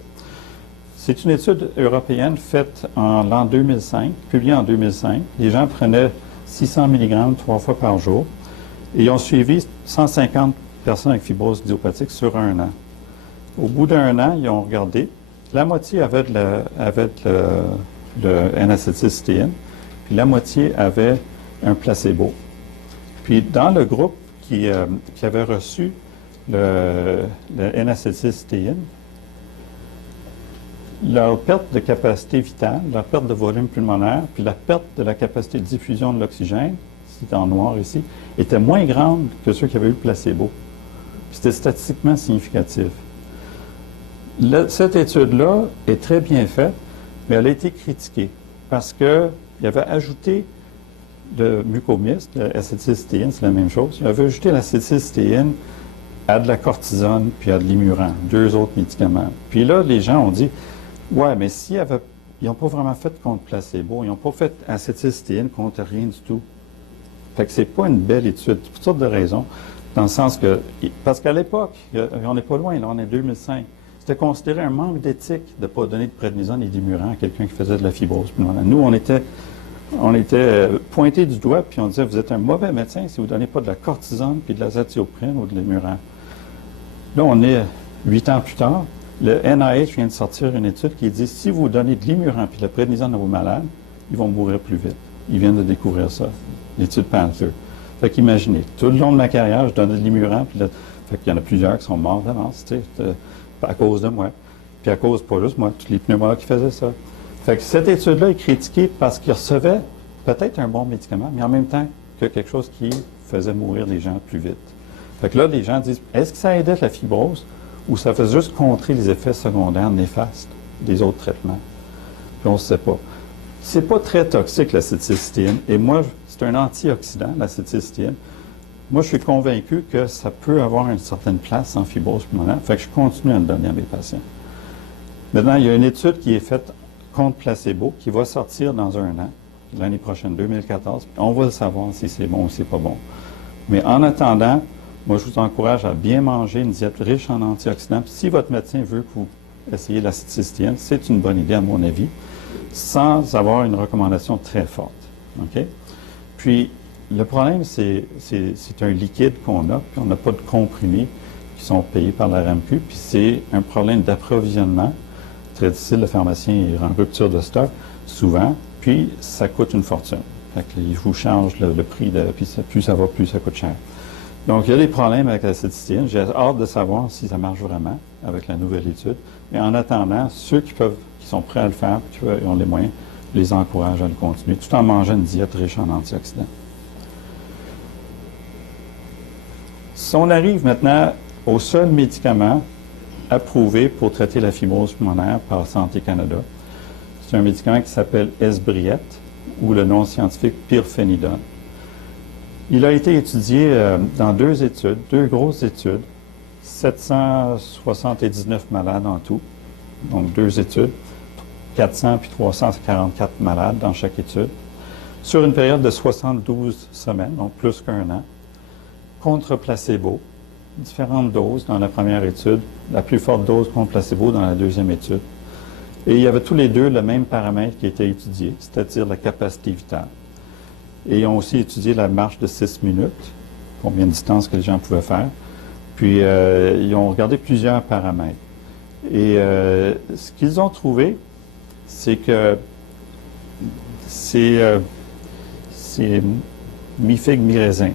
C'est une étude européenne faite en l'an 2005, publiée en 2005. Les gens prenaient 600 mg 3 fois par jour et ils ont suivi 150 personnes avec fibrose idiopathique sur un an. Au bout d'un an, ils ont regardé. La moitié avait le N-acétylcystéine, puis la moitié avait un placebo. Puis dans le groupe qui avait reçu le N-acétylcystéine, leur perte de capacité vitale, leur perte de volume pulmonaire, puis la perte de la capacité de diffusion de l'oxygène, c'est en noir ici, était moins grande que ceux qui avaient eu le placebo. C'était statistiquement significatif. Cette étude-là est très bien faite, mais elle a été critiquée parce qu'il avait ajouté le mucomyst, l'acétylcystéine, c'est la même chose. Il avait ajouté l'acétylcystéine à de la cortisone puis à de l'imuran, deux autres médicaments. Puis là, les gens ont dit, ouais, mais ils n'ont pas vraiment fait contre placebo, ils n'ont pas fait acétylcystéine contre rien du tout. Fait que c'est pas une belle étude, pour toutes sortes de raisons, dans le sens que, parce qu'à l'époque, on n'est pas loin, là, on est 2005. C'était considéré un manque d'éthique de ne pas donner de prednisone et d'imuran à quelqu'un qui faisait de la fibrose. Nous, on était pointés du doigt, puis on disait, vous êtes un mauvais médecin si vous ne donnez pas de la cortisone, puis de l'azatioprine ou de l'imuran. Là, on est 8 ans plus tard. Le NIH vient de sortir une étude qui dit, si vous donnez de l'imuran puis de la prednisone à vos malades, ils vont mourir plus vite. Ils viennent de découvrir ça, l'étude Panther. Fait qu'imaginez, tout le long de ma carrière, je donnais de l'imuran, puis fait qu'il y en a plusieurs qui sont morts d'avance, tu sais, à cause de moi. Puis à cause, pas juste moi, tous les pneumologues qui faisaient ça. Fait que cette étude-là est critiquée parce qu'ils recevaient peut-être un bon médicament, mais en même temps que quelque chose qui faisait mourir les gens plus vite. Fait que là, les gens disent, est-ce que ça aidait la fibrose ou ça faisait juste contrer les effets secondaires néfastes des autres traitements? Puis on ne sait pas. C'est pas très toxique, l'acétylcystéine. Et moi, c'est un antioxydant, l'acétylcystéine. Moi, je suis convaincu que ça peut avoir une certaine place en fibrose pulmonaire. Fait que je continue à le donner à mes patients. Maintenant, il y a une étude qui est faite contre placebo qui va sortir dans un an, l'année prochaine, 2014. On va le savoir si c'est bon ou si c'est pas bon. Mais en attendant, moi, je vous encourage à bien manger une diète riche en antioxydants. Puis si votre médecin veut que vous essayiez l'acétylcystéine, c'est une bonne idée, à mon avis, sans avoir une recommandation très forte. OK? Puis, le problème, c'est un liquide qu'on a, puis on n'a pas de comprimés qui sont payés par la RAMQ, puis c'est un problème d'approvisionnement. Très difficile, le pharmacien est en rupture de stock, souvent, puis ça coûte une fortune. Fait qu'il vous change le prix, puis plus ça va, plus ça coûte cher. Donc, il y a des problèmes avec l'acétylcystéine. J'ai hâte de savoir si ça marche vraiment avec la nouvelle étude. Mais en attendant, ceux qui sont prêts à le faire, qui ont les moyens, je les encourage à le continuer, tout en mangeant une diète riche en antioxydants. Si on arrive maintenant au seul médicament approuvé pour traiter la fibrose pulmonaire par Santé Canada, c'est un médicament qui s'appelle Esbriet, ou le nom scientifique pyrphénidone. Il a été étudié dans deux études, deux grosses études, 779 malades en tout, donc deux études, 400 puis 344 malades dans chaque étude, sur une période de 72 semaines, donc plus qu'un an, contre placebo, différentes doses dans la première étude, la plus forte dose contre placebo dans la deuxième étude. Et il y avait tous les deux le même paramètre qui était étudié, c'est-à-dire la capacité vitale. Et ils ont aussi étudié la marche de 6 minutes, combien de distance que les gens pouvaient faire. Puis, ils ont regardé plusieurs paramètres. Et ce qu'ils ont trouvé, c'est que c'est mi-figue, mi-raisin.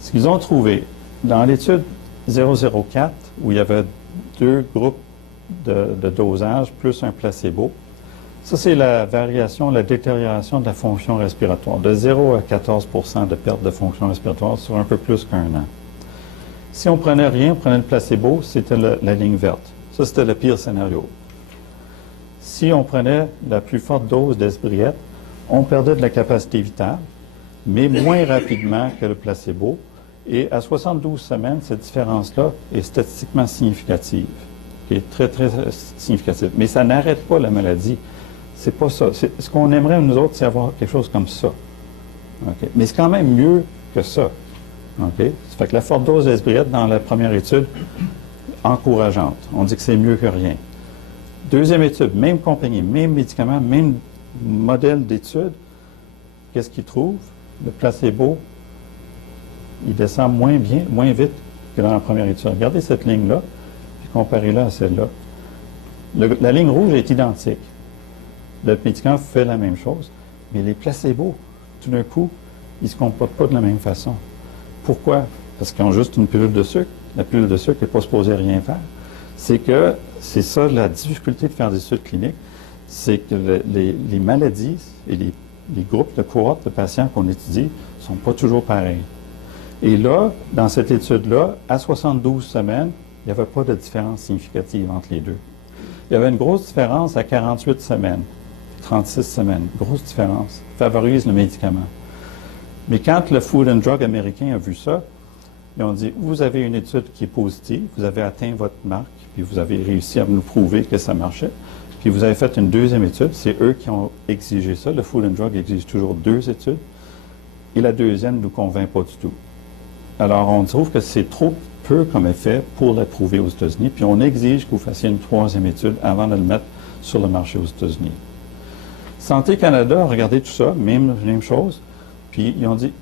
Ce qu'ils ont trouvé, dans l'étude 004, où il y avait 2 groupes de dosage plus un placebo, ça c'est la variation, la détérioration de la fonction respiratoire, de 0 à 14 % de perte de fonction respiratoire sur un peu plus qu'un an. Si on prenait rien, on prenait le placebo, c'était la ligne verte. Ça, c'était le pire scénario. Si on prenait la plus forte dose d'Esbriet, on perdait de la capacité vitale, mais moins rapidement que le placebo. Et à 72 semaines, cette différence-là est statistiquement significative, qui est très, très significative. Mais ça n'arrête pas la maladie. C'est pas ça. Ce qu'on aimerait, nous autres, c'est avoir quelque chose comme ça. Okay? Mais c'est quand même mieux que ça. Okay? Ça fait que la forte dose d'Esbriet dans la première étude, encourageante. On dit que c'est mieux que rien. Deuxième étude, même compagnie, même médicament, même modèle d'étude. Qu'est-ce qu'ils trouvent? Le placebo, il descend moins bien, moins vite que dans la première étude. Regardez cette ligne-là, puis comparez-la à celle-là. La ligne rouge est identique. Le médicament fait la même chose, mais les placebos, tout d'un coup, ils ne se comportent pas de la même façon. Pourquoi? Parce qu'ils ont juste une pilule de sucre. La pilule de sucre n'est pas supposée rien faire. C'est ça la difficulté de faire des études cliniques, c'est que les maladies et les groupes de cohortes de patients qu'on étudie ne sont pas toujours pareils. Et là, dans cette étude-là, à 72 semaines, il n'y avait pas de différence significative entre les deux. Il y avait une grosse différence à 48 semaines, 36 semaines. Grosse différence. Favorise le médicament. Mais quand le Food and Drug américain a vu ça, ils ont dit, vous avez une étude qui est positive, vous avez atteint votre marque, puis vous avez réussi à nous prouver que ça marchait, puis vous avez fait une deuxième étude, c'est eux qui ont exigé ça. Le Food and Drug exige toujours 2 études, et la deuxième ne nous convainc pas du tout. Alors, on trouve que c'est trop peu comme effet pour l'approuver aux États-Unis, puis on exige que vous fassiez une 3e étude avant de le mettre sur le marché aux États-Unis. Santé Canada a regardé tout ça, même chose, puis ils ont dit,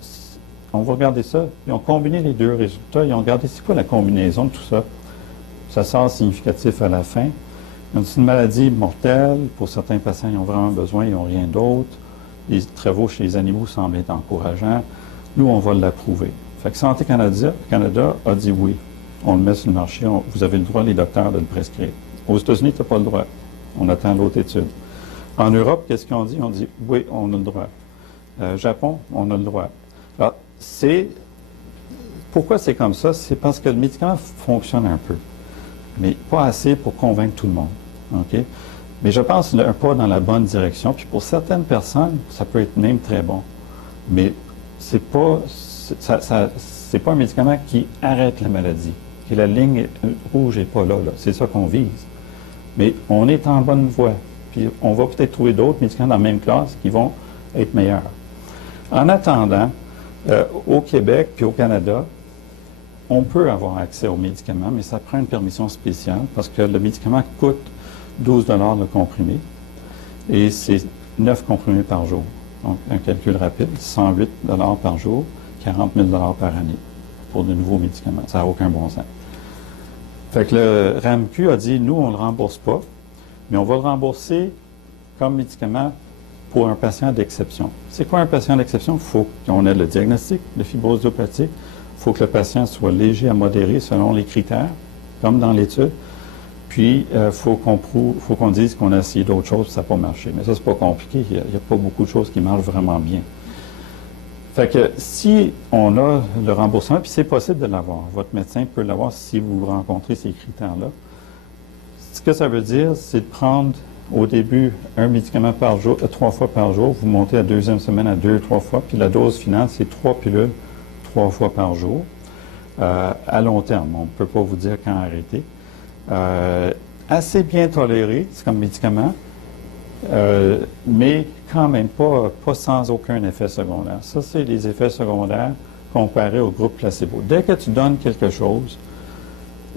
on va regarder ça. Ils ont combiné les 2 résultats, ils ont regardé c'est quoi la combinaison de tout ça. Ça sort significatif à la fin. Ils ont dit c'est une maladie mortelle, pour certains patients, ils ont vraiment besoin, ils n'ont rien d'autre. Les travaux chez les animaux semblent être encourageants. Nous, on va l'approuver. Fait que Santé Canada a dit oui. On le met sur le marché, vous avez le droit, les docteurs, de le prescrire. Aux États-Unis, tu n'as pas le droit. On attend l'autre étude. En Europe, qu'est-ce qu'ils ont dit? On dit oui, on a le droit. Japon, on a le droit. Alors, pourquoi c'est comme ça? C'est parce que le médicament fonctionne un peu, mais pas assez pour convaincre tout le monde. Okay? Mais je pense un pas dans la bonne direction. Puis pour certaines personnes, ça peut être même très bon. Mais c'est pas un médicament qui arrête la maladie. Et la ligne rouge n'est pas là. C'est ça qu'on vise. Mais on est en bonne voie. Puis on va peut-être trouver d'autres médicaments dans la même classe qui vont être meilleurs. En attendant, au Québec puis au Canada, on peut avoir accès aux médicaments, mais ça prend une permission spéciale parce que le médicament coûte 12 $ le comprimé et c'est 9 comprimés par jour. Donc, un calcul rapide, 108 $ par jour, 40 000 $ par année pour de nouveaux médicaments. Ça n'a aucun bon sens. Fait que le RAMQ a dit, nous, on ne le rembourse pas, mais on va le rembourser comme médicament pour un patient d'exception. C'est quoi un patient d'exception? Il faut qu'on ait le diagnostic de fibrose idiopathique. Il faut que le patient soit léger à modéré selon les critères, comme dans l'étude. Puis, il faut qu'on dise qu'on a essayé d'autres choses, ça n'a pas marché. Mais ça, c'est pas compliqué. Il n'y a pas beaucoup de choses qui marchent vraiment bien. Fait que si on a le remboursement, puis c'est possible de l'avoir, votre médecin peut l'avoir si vous rencontrez ces critères-là. Ce que ça veut dire, c'est de prendre au début un médicament par jour, 3 fois par jour. Vous montez à 2e semaine à 2-3 fois, puis la dose finale, c'est 3 pilules 3 fois par jour. À long terme, on ne peut pas vous dire quand arrêter. Assez bien toléré, c'est comme médicament. mais quand même pas sans aucun effet secondaire. Ça, c'est les effets secondaires comparés au groupe placebo. Dès que tu donnes quelque chose,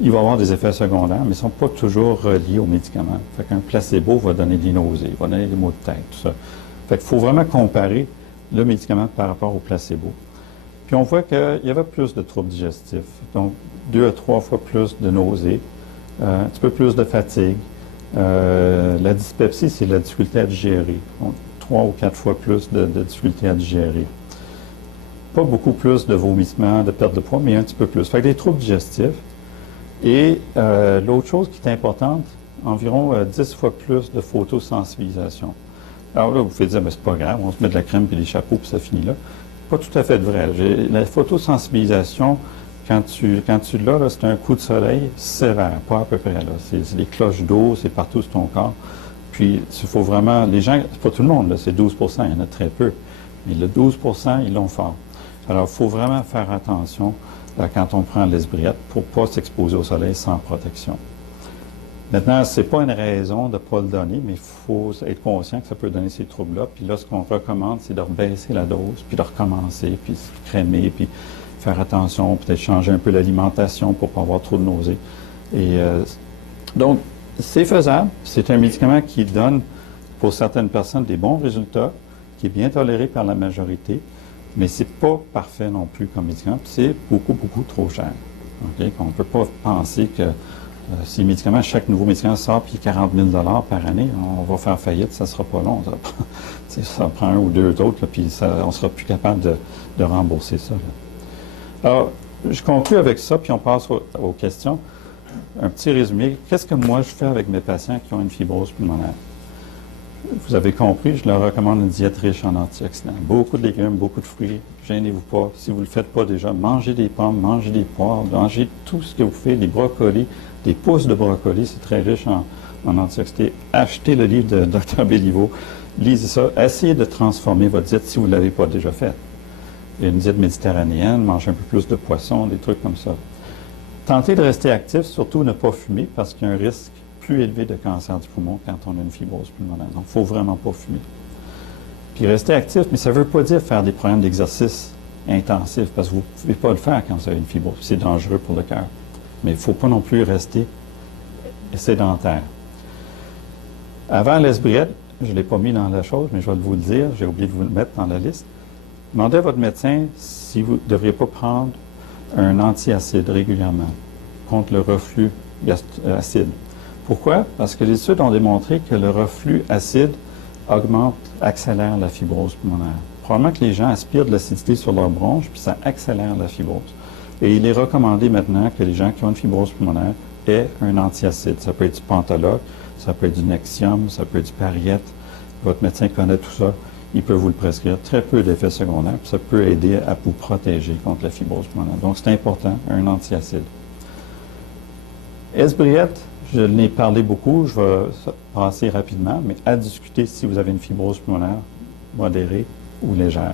il va y avoir des effets secondaires, mais ils ne sont pas toujours reliés au médicament. Fait qu'un placebo va donner des nausées, va donner des maux de tête, tout ça. Fait qu'il faut vraiment comparer le médicament par rapport au placebo. Puis on voit qu'il y avait plus de troubles digestifs, donc 2 à 3 fois plus de nausées, un petit peu plus de fatigue. La dyspepsie, c'est la difficulté à digérer. Donc, 3 ou 4 fois plus de difficulté à digérer. Pas beaucoup plus de vomissements, de perte de poids, mais un petit peu plus. Fait que des troubles digestifs. Et l'autre chose qui est importante, environ 10 fois plus de photosensibilisation. Alors là, vous pouvez dire, mais c'est pas grave, on se met de la crème et des chapeaux, puis ça finit là. Pas tout à fait vrai. La photosensibilisation, quand tu l'as, là, c'est un coup de soleil sévère, pas à peu près. C'est des cloches d'eau, c'est partout sur ton corps. Puis, il faut vraiment... Les gens, c'est pas tout le monde, là, c'est 12 il y en a très peu. Mais le 12 ils l'ont fort. Alors, il faut vraiment faire attention là, quand on prend l'esbriette pour ne pas s'exposer au soleil sans protection. Maintenant, ce n'est pas une raison de ne pas le donner, mais il faut être conscient que ça peut donner ces troubles-là. Puis là, ce qu'on recommande, c'est de baisser la dose, puis de recommencer, puis se crémer, puis faire attention, peut-être changer un peu l'alimentation pour ne pas avoir trop de nausées. Et donc, c'est faisable. C'est un médicament qui donne, pour certaines personnes, des bons résultats, qui est bien toléré par la majorité, mais c'est pas parfait non plus comme médicament, puis c'est beaucoup, beaucoup trop cher. Okay? On ne peut pas penser que si le médicament, chaque nouveau médicament sort, puis 40 000 par année, on va faire faillite, ça ne sera pas long. Ça prend un ou deux autres, là, puis on ne sera plus capable de rembourser ça. Là. Alors, je conclue avec ça, puis on passe aux questions. Un petit résumé. Qu'est-ce que moi je fais avec mes patients qui ont une fibrose pulmonaire? Vous avez compris, je leur recommande une diète riche en antioxydants. Beaucoup de légumes, beaucoup de fruits. Gênez-vous pas. Si vous ne le faites pas déjà, mangez des pommes, mangez des poires, mangez tout ce que vous faites, des brocolis, des pousses de brocolis, c'est très riche en antioxydants. Achetez le livre de Dr. Béliveau, lisez ça. Essayez de transformer votre diète si vous ne l'avez pas déjà faite. Il y a une diète méditerranéenne, mangez un peu plus de poisson, des trucs comme ça. Tentez de rester actif, surtout ne pas fumer parce qu'il y a un risque plus élevé de cancer du poumon quand on a une fibrose pulmonaire. Donc, il ne faut vraiment pas fumer. Puis rester actif, mais ça ne veut pas dire faire des programmes d'exercice intensifs parce que vous ne pouvez pas le faire quand vous avez une fibrose. C'est dangereux pour le cœur. Mais il ne faut pas non plus rester sédentaire. Avant l'esbriette, je ne l'ai pas mis dans la chose, mais je vais vous le dire, j'ai oublié de vous le mettre dans la liste. Demandez à votre médecin si vous ne devriez pas prendre un antiacide régulièrement contre le reflux acide. Pourquoi? Parce que les études ont démontré que le reflux acide accélère la fibrose pulmonaire. Probablement que les gens aspirent de l'acidité sur leurs bronches, puis ça accélère la fibrose. Et il est recommandé maintenant que les gens qui ont une fibrose pulmonaire aient un antiacide. Ça peut être du Pentaloc, ça peut être du Nexium, ça peut être du Pariette. Votre médecin connaît tout ça. Il peut vous le prescrire. Très peu d'effets secondaires, puis ça peut aider à vous protéger contre la fibrose pulmonaire. Donc, c'est important, un antiacide. Esbriette, je l'ai parlé beaucoup, je vais passer rapidement, mais à discuter si vous avez une fibrose pulmonaire modérée ou légère.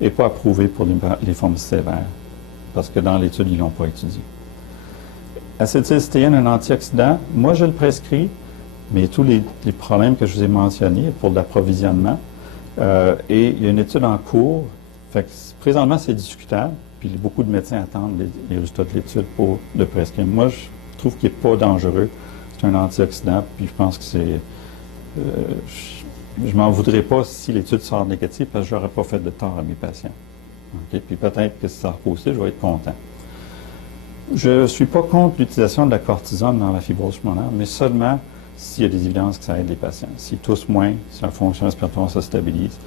Et pas approuvé pour les formes sévères, parce que dans l'étude, ils ne l'ont pas étudié. Acétylcystéine, un antioxydant, moi je le prescris, mais tous les problèmes que je vous ai mentionnés pour l'approvisionnement, et il y a une étude en cours, fait que présentement c'est discutable, puis beaucoup de médecins attendent les résultats de l'étude pour le prescrire. Moi, je trouve qu'il n'est pas dangereux, c'est un antioxydant, puis je pense que c'est... je ne m'en voudrais pas si l'étude sort négative, parce que je n'aurais pas fait de tort à mes patients. Okay? Puis peut-être que si ça repousse, je vais être content. Je ne suis pas contre l'utilisation de la cortisone dans la fibrose pulmonaire, mais seulement s'il y a des évidences que ça aide les patients. S'ils toussent moins, si la fonction respiratoire se stabilise.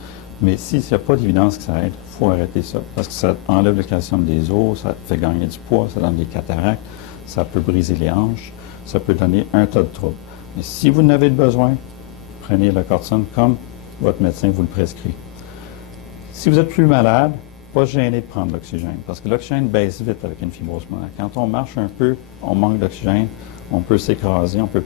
Mais s'il n'y a pas d'évidence que ça aide, il faut arrêter ça. Parce que ça enlève le calcium des os, ça fait gagner du poids, ça donne des cataractes, ça peut briser les hanches, ça peut donner un tas de troubles. Mais si vous en avez besoin, prenez la cortisone comme votre médecin vous le prescrit. Si vous êtes plus malade, pas gêné de prendre l'oxygène, parce que l'oxygène baisse vite avec une fibrose pulmonaire. Quand on marche un peu, on manque d'oxygène, on peut s'écraser, on peut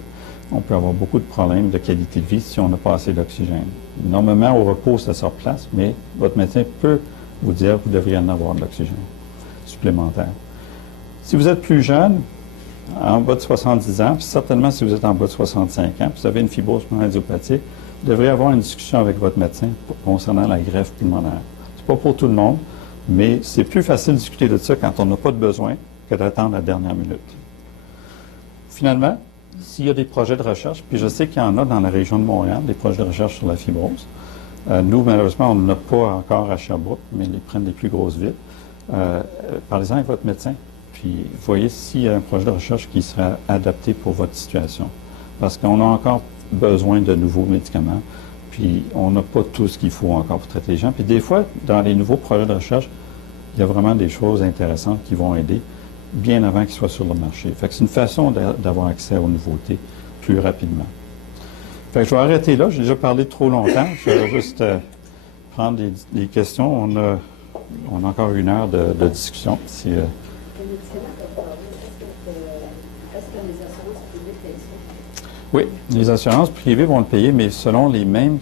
avoir beaucoup de problèmes de qualité de vie si on n'a pas assez d'oxygène. Normalement, au repos, ça se replace, mais votre médecin peut vous dire que vous devriez en avoir de l'oxygène supplémentaire. Si vous êtes plus jeune, en bas de 70 ans, puis certainement si vous êtes en bas de 65 ans, puis vous avez une fibrose pulmonaire idiopathique, vous devriez avoir une discussion avec votre médecin concernant la greffe pulmonaire. C'est pas pour tout le monde, mais c'est plus facile de discuter de ça quand on n'a pas de besoin que d'attendre la dernière minute. Finalement, s'il y a des projets de recherche, puis je sais qu'il y en a dans la région de Montréal, des projets de recherche sur la fibrose. Nous, malheureusement, on n'en a pas encore à Sherbrooke, mais ils prennent les plus grosses villes. Parlez-en avec votre médecin, puis voyez s'il y a un projet de recherche qui sera adapté pour votre situation. Parce qu'on a encore besoin de nouveaux médicaments, puis on n'a pas tout ce qu'il faut encore pour traiter les gens. Puis des fois, dans les nouveaux projets de recherche, il y a vraiment des choses intéressantes qui vont aider bien avant qu'ils soient sur le marché. Fait que c'est une façon d'avoir accès aux nouveautés plus rapidement. Fait que je vais arrêter là. J'ai déjà parlé trop longtemps. Je vais juste prendre des questions. On a encore 1 heure de discussion. Si, Est-ce que les assurances publiques payent ça? oui, les assurances privées vont le payer, mais selon les mêmes